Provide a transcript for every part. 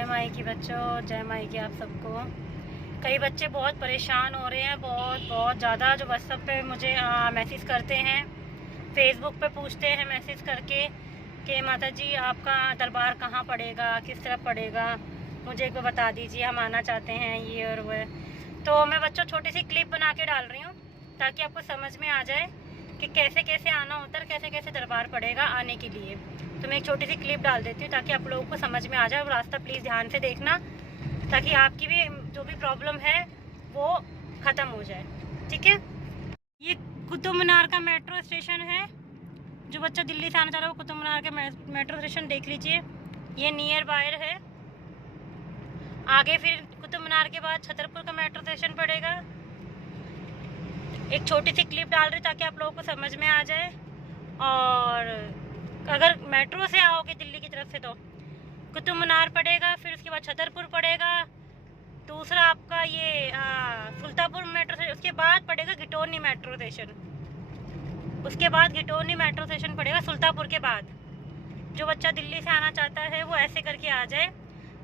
जय माई की बच्चों, जय माई की आप सबको। कई बच्चे बहुत परेशान हो रहे हैं, बहुत ज़्यादा, जो व्हाट्सएप पे मुझे मैसेज करते हैं, फेसबुक पे पूछते हैं मैसेज करके कि माता जी आपका दरबार कहाँ पड़ेगा, किस तरफ पड़ेगा, मुझे एक बार बता दीजिए, हम आना चाहते हैं ये और वह। तो मैं बच्चों छोटी सी क्लिप बना के डाल रही हूँ ताकि आपको समझ में आ जाए कि कैसे कैसे आना होता है, कैसे कैसे दरबार पड़ेगा आने के लिए। तो मैं एक छोटी सी क्लिप डाल देती हूँ ताकि आप लोगों को समझ में आ जाए। और रास्ता प्लीज़ ध्यान से देखना ताकि आपकी भी जो भी प्रॉब्लम है वो ख़त्म हो जाए, ठीक है। ये कुतुब मीनार का मेट्रो स्टेशन है। जो बच्चा दिल्ली से आना चाह रहा है वो कुतुब मीनार के मेट्रो स्टेशन देख लीजिए, ये नियर बाय है। आगे फिर कुतुब मीनार के बाद छतरपुर का मेट्रो स्टेशन पड़ेगा। एक छोटी सी क्लिप डाल रही ताकि आप लोगों को समझ में आ जाए। और अगर मेट्रो से आओगे दिल्ली की तरफ से तो कुतुब मीनार पड़ेगा, फिर उसके बाद छतरपुर पड़ेगा, दूसरा आपका ये सुल्तानपुर मेट्रो स्टेशन, उसके बाद पड़ेगा गिटोनी मेट्रो स्टेशन, उसके बाद गिटोनी मेट्रो स्टेशन पड़ेगा सुल्तानपुर के बाद। जो बच्चा दिल्ली से आना चाहता है वो ऐसे करके आ जाए।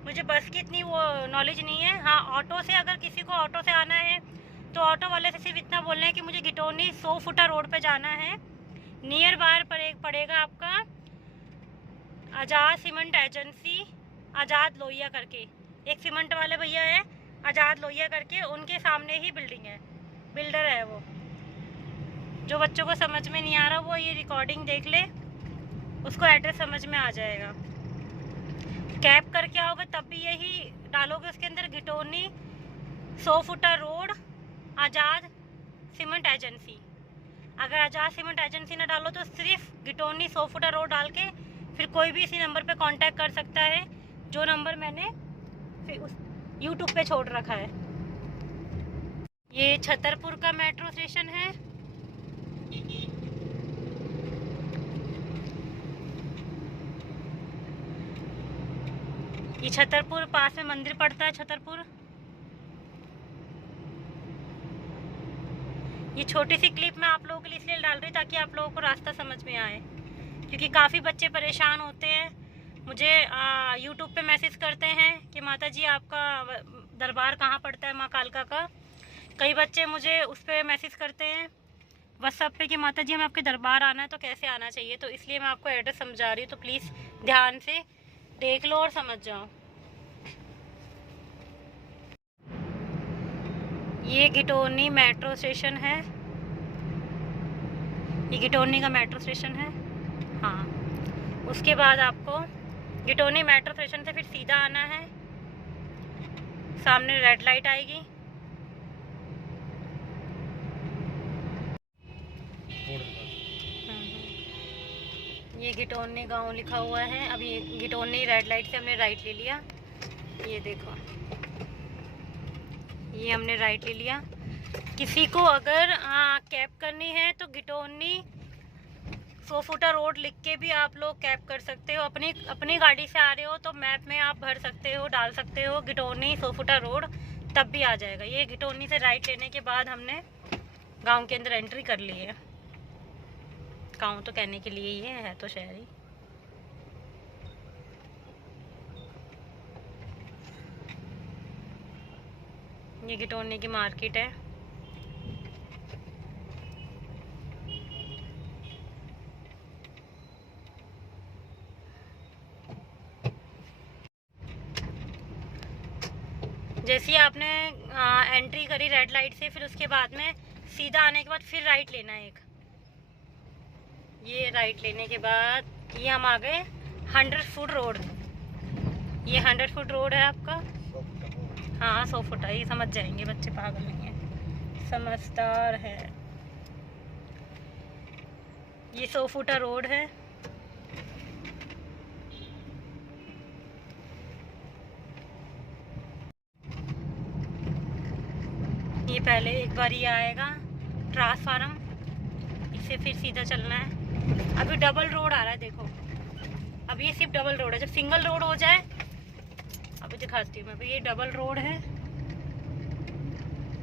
मुझे बस की इतनी वो नॉलेज नहीं है। हाँ, ऑटो से अगर किसी को ऑटो से आना है तो ऑटो वाले से सिर्फ इतना बोलना है कि मुझे गिटोनी 100 फुटा रोड पे जाना है। नियर बाय पड़ेगा आपका आज़ाद सीमेंट एजेंसी, आज़ाद लोहिया करके एक सीमेंट वाले भैया है, आज़ाद लोहिया करके, उनके सामने ही बिल्डिंग है, बिल्डर है वो। जो बच्चों को समझ में नहीं आ रहा वो ये रिकॉर्डिंग देख ले, उसको एड्रेस समझ में आ जाएगा। कैब करके आओगे तब भी यही डालोगे उसके अंदर, गिटोनी 100 फुटा रोड, आज़ाद सीमेंट एजेंसी। अगर आज़ाद सीमेंट एजेंसी ना डालो तो सिर्फ गिटोनी 100 फुटा रोड डाल के फिर कोई भी इसी नंबर पे कांटेक्ट कर सकता है, जो नंबर मैंने फिर उस यूट्यूब पे छोड़ रखा है। ये छतरपुर का मेट्रो स्टेशन है। ये छतरपुर पास में मंदिर पड़ता है, छतरपुर। ये छोटी सी क्लिप मैं आप लोगों के लिए इसलिए डाल रही ताकि आप लोगों को रास्ता समझ में आए, क्योंकि काफ़ी बच्चे परेशान होते हैं। मुझे यूट्यूब पे मैसेज करते हैं कि माता जी आपका दरबार कहाँ पड़ता है माँ कालका का। कई बच्चे मुझे उस पर मैसेज करते हैं व्हाट्सएप पे कि माता जी हमें आपके दरबार आना है तो कैसे आना चाहिए। तो इसलिए मैं आपको एड्रेस समझा रही हूँ, तो प्लीज़ ध्यान से देख लो और समझ जाओ। ये गिटोनी मेट्रो स्टेशन है, ये गिटोनी का मेट्रो स्टेशन है। हाँ, उसके बाद आपको गिटोनी मेट्रो स्टेशन से फिर सीधा आना है, सामने रेड लाइट आएगी। ये गिटोनी गांव लिखा हुआ है। अभी गिटोनी रेड लाइट से हमने राइट ले लिया, ये देखो, ये हमने राइट ले लिया। किसी को अगर कैब करनी है तो गिटोनी 100 फुटा रोड लिख के भी आप लोग कैब कर सकते हो। अपनी गाड़ी से आ रहे हो तो मैप में आप भर सकते हो, डाल सकते हो गिटोनी 100 फुटा रोड, तब भी आ जाएगा। ये गिटोनी से राइट लेने के बाद हमने गांव के अंदर एंट्री कर ली है। गांव तो कहने के लिए ही है तो शहर ही। ये गिटोनी की मार्केट है। जैसे ही आपने एंट्री करी रेड लाइट से, फिर उसके बाद में सीधा आने के बाद फिर राइट लेना है एक। ये राइट लेने के बाद ये हम आ गए 100 फुट रोड। ये 100 फुट रोड है आपका। हाँ, 100 फुट है, ये समझ जाएंगे बच्चे, पागल नहीं है, समझदार है। ये 100 फुटा रोड है। ये पहले एक बार ये आएगा ट्रांसफार्म, इससे फिर सीधा चलना है। अभी डबल रोड आ रहा है, देखो, अब ये सिर्फ डबल रोड है। जब सिंगल रोड हो जाए, अभी दिखाती हूँ मैं। अभी ये डबल रोड है,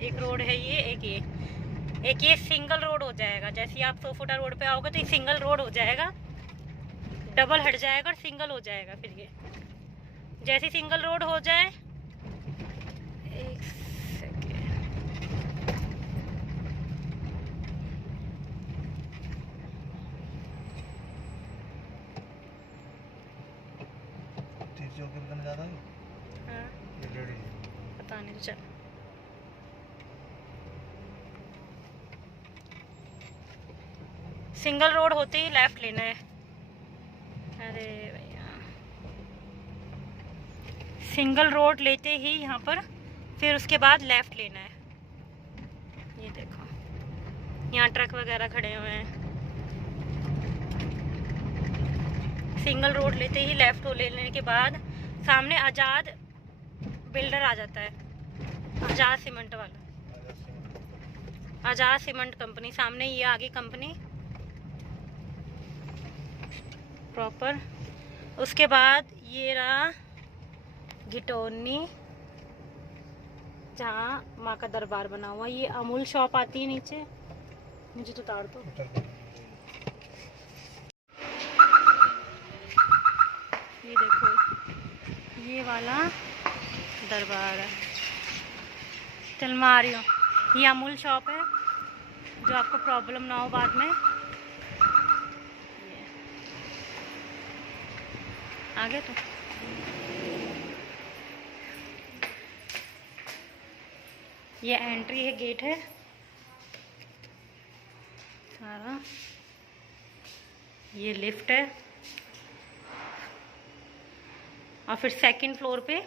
एक रोड है ये, एक ये सिंगल रोड हो जाएगा। जैसे आप 100 फुटा रोड पे आओगे तो ये सिंगल रोड हो जाएगा, डबल हट जाएगा और सिंगल हो जाएगा। फिर ये जैसे सिंगल रोड हो जाए, एक सेकेंड, हाँ पता नहीं, चल सिंगल रोड होते ही लेफ्ट लेना है। अरे भैया, सिंगल रोड लेते ही यहाँ पर फिर उसके बाद लेफ्ट लेना है। ये देखो यहाँ ट्रक वगैरह खड़े हुए हैं। सिंगल रोड लेते ही लेफ्ट हो लेने के बाद सामने आज़ाद बिल्डर आ जाता है, आज़ाद सीमेंट वाला, आज़ाद सीमेंट कंपनी। सामने ये आ गई कंपनी प्रॉपर। उसके बाद ये रहा गिटोनी, जहाँ माँ का दरबार बना हुआ। ये अमूल शॉप आती है नीचे, मुझे तो उतार दो। ये देखो ये वाला दरबार है, चल मैं आ रही हूँ। ये अमूल शॉप है, जो आपको प्रॉब्लम ना हो बाद में। आगे तो ये एंट्री है, गेट है सारा। ये लिफ्ट है और फिर सेकंड फ्लोर पे